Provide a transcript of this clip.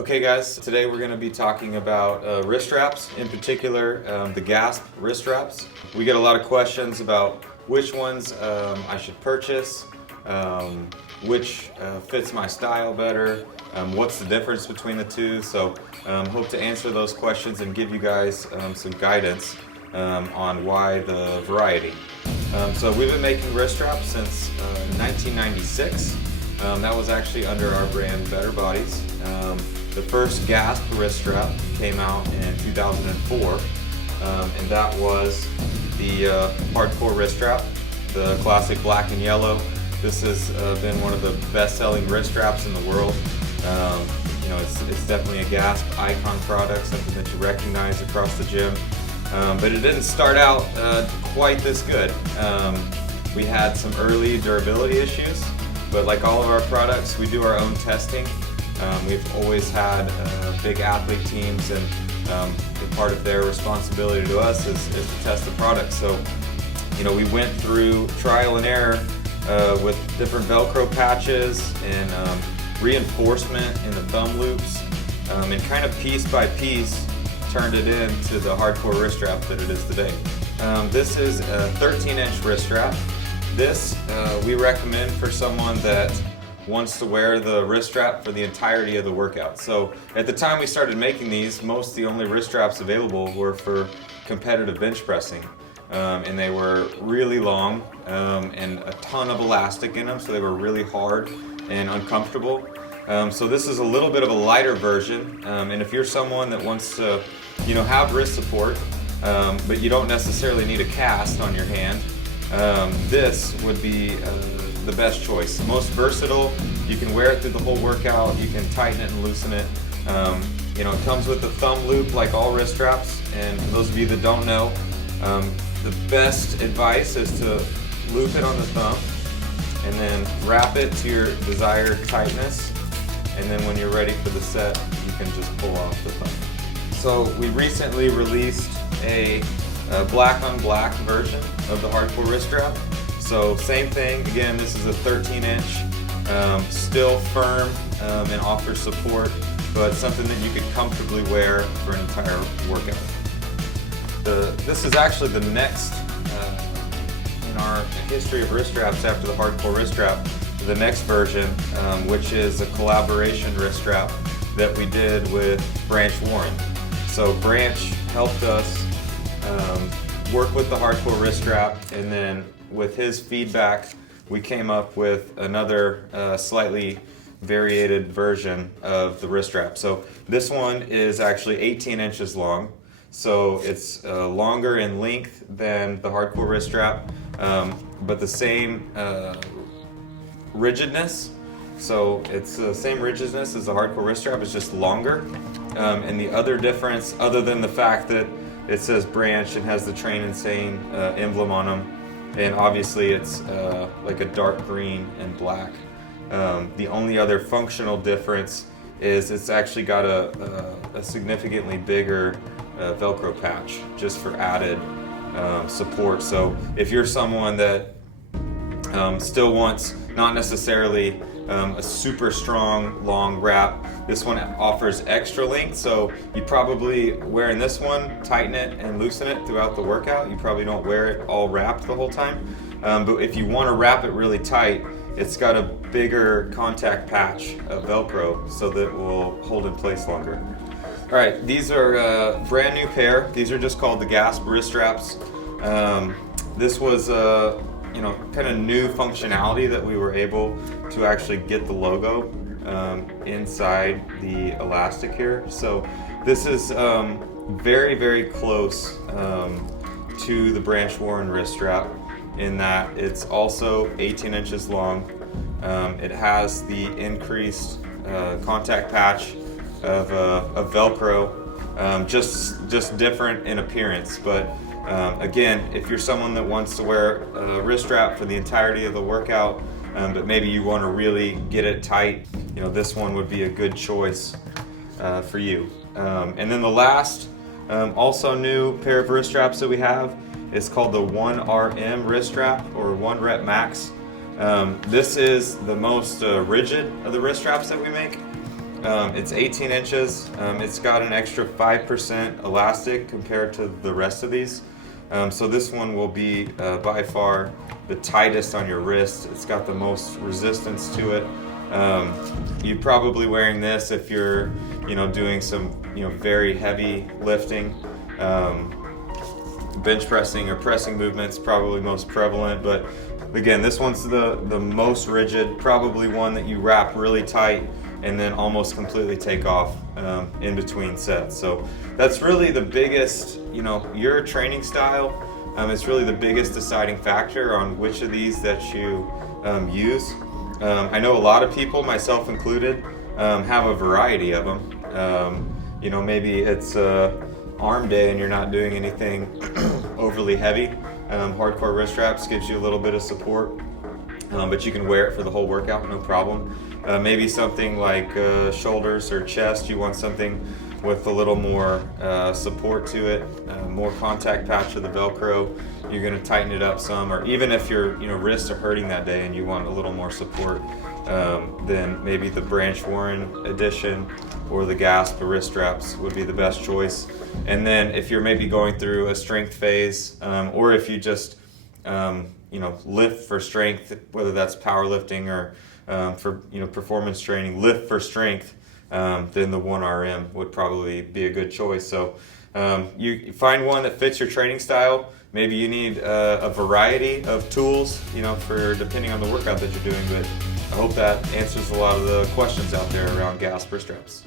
Okay guys, today we're going to be talking about wrist straps, in particular the GASP wrist straps. We get a lot of questions about which ones I should purchase, which fits my style better, what's the difference between the two. So hope to answer those questions and give you guys some guidance on why the variety. So we've been making wrist straps since 1996. That was actually under our brand Better Bodies. The first GASP wrist strap came out in 2004, and that was the hardcore wrist strap, the classic black and yellow. This has been one of the best-selling wrist straps in the world. It's definitely a GASP icon product, something that you recognize across the gym. But it didn't start out quite this good. We had some early durability issues, but like all of our products, we do our own testing. We've always had big athlete teams, and part of their responsibility to us is to test the product. So, we went through trial and error with different Velcro patches and reinforcement in the thumb loops, and kind of piece by piece turned it into the hardcore wrist strap that it is today. This is a 13-inch wrist strap. This we recommend for someone that wants to wear the wrist strap for the entirety of the workout. So at the time we started making these, most of the only wrist straps available were for competitive bench pressing. And they were really long and a ton of elastic in them, so they were really hard and uncomfortable. So this is a little bit of a lighter version, and if you're someone that wants to have wrist support, but you don't necessarily need a cast on your hand, this would be the best choice. Most versatile. You can wear it through the whole workout. You can tighten it and loosen it. It comes with a thumb loop like all wrist straps. And for those of you that don't know, the best advice is to loop it on the thumb and then wrap it to your desired tightness. And then when you're ready for the set, you can just pull off the thumb. So we recently released a black on black version of the hardcore wrist strap. So same thing, again, this is a 13-inch, still firm and offers support, but something that you could comfortably wear for an entire workout. This is actually the next, in our history of wrist straps after the hardcore wrist strap, the next version, which is a collaboration wrist strap that we did with Branch Warren. So Branch helped us work with the hardcore wrist strap, and then with his feedback, we came up with another slightly variated version of the wrist strap. So this one is actually 18 inches long. So it's longer in length than the hardcore wrist strap, but the same rigidness. So it's the same rigidness as the hardcore wrist strap, it's just longer. And the other difference, other than the fact that it says Branch and has the Train Insane emblem on them, and obviously it's like a dark green and black. The only other functional difference is it's actually got a significantly bigger Velcro patch just for added support. So if you're someone that still wants not necessarily a super strong long wrap, this one offers extra length, so you probably, wearing this one, tighten it and loosen it throughout the workout. You probably don't wear it all wrapped the whole time, but if you want to wrap it really tight, it's got a bigger contact patch of Velcro so that it will hold in place longer. All right, these are a brand new pair. These are just called the GASP wrist straps. This was kind of new functionality that we were able to actually get the logo inside the elastic here. So this is very, very close to the Branch Warren wrist strap in that it's also 18 inches long. It has the increased contact patch of Velcro, just different in appearance. But again, if you're someone that wants to wear a wrist strap for the entirety of the workout, but maybe you want to really get it tight, this one would be a good choice for you. And then the last, also new pair of wrist straps that we have is called the 1RM wrist strap, or 1 Rep Max. This is the most rigid of the wrist straps that we make. It's 18 inches. It's got an extra 5% elastic compared to the rest of these. So this one will be by far the tightest on your wrist. It's got the most resistance to it. You're probably wearing this if you're, doing some, very heavy lifting. Bench pressing or pressing movements probably most prevalent, but again, this one's the most rigid, probably one that you wrap really tight and then almost completely take off in between sets. So that's really the biggest, your training style is really the biggest deciding factor on which of these that you use. I know a lot of people, myself included, have a variety of them. Maybe it's arm day and you're not doing anything overly heavy. Hardcore wrist wraps gives you a little bit of support, but you can wear it for the whole workout, no problem. Maybe something like shoulders or chest, you want something with a little more support to it, more contact patch of the Velcro. You're going to tighten it up some, or even if your wrists are hurting that day and you want a little more support, then maybe the Branch Warren edition or the GASP wrist straps would be the best choice. And then if you're maybe going through a strength phase, or if you just lift for strength, whether that's powerlifting or for performance training, lift for strength, then the 1RM would probably be a good choice. So you find one that fits your training style. Maybe you need a variety of tools, for depending on the workout that you're doing. But I hope that answers a lot of the questions out there around GASP wrist straps.